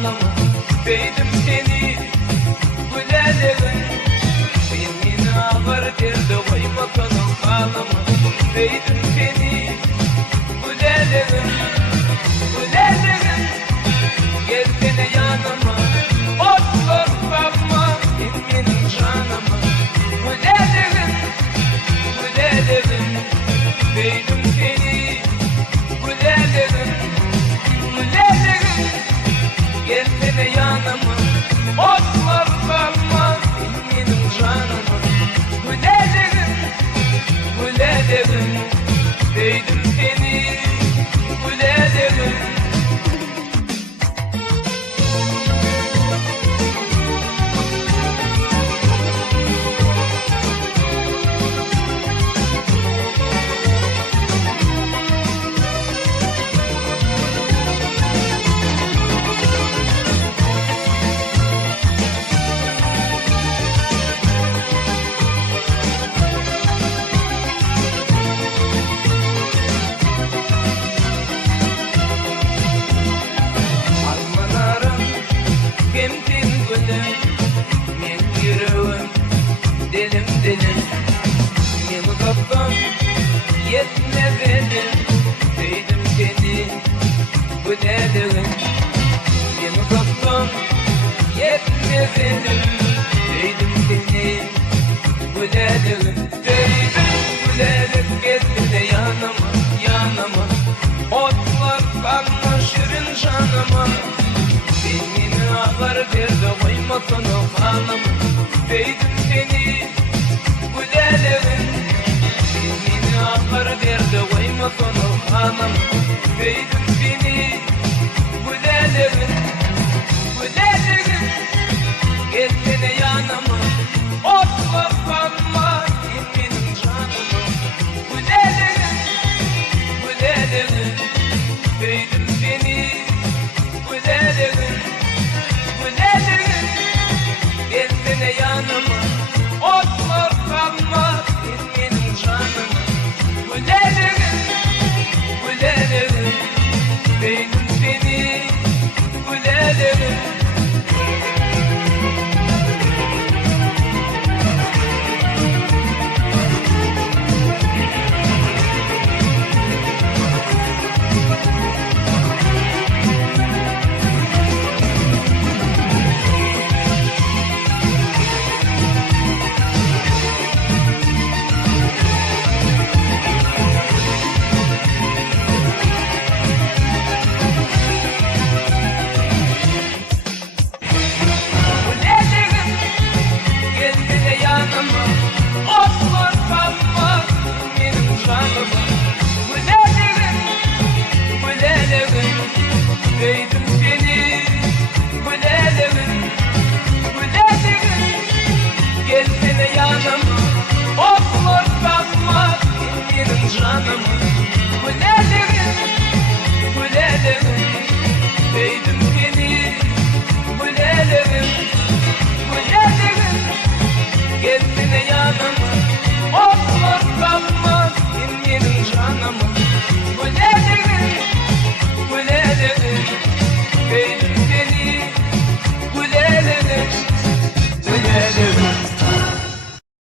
ağlama. Beydim seni gülelim, benimle ağlar derdi koyma kanım ağlama. Beydim seni gülelim, gülelim, gelsene yanıma, otlar bakma benim canıma. Gülelim, gülelim, beydim seni gülelim, gülelim, gelsene yanıma, otlar bakma benim canıma. Gülelim, gülelim, beydim seni gülelim. Kemtin gülüm, men yüreğim, dilim dilim. Meni kaptam, yetme benim, beydim seni gülelim. Meni kaptam, yetme benim, beydim seni gülelim. Beydim gülelim, gelsene yanıma, yanıma. Otlar kalma şirin canıma. Benimle ağlar derdi koyma kanım ağlama. Beydim seni gülelim, benimle ağlar derdi koyma kanım ağlama. Beydim seni gülelim, gülelim, gelsene yanıma, otlar kalma benim canıma. Gülelim, gülelim, beydim seni gülelim, gülelim, gelsene yanıma, otlar kalma benim canıma. Gülelim, gülelim, beydim seni gülelim. Otlar kalma benim canıma. Gülelim, gülelim, beydim seni gülelim, gülelim, gelsene yanıma. Otlar kalma benim canıma.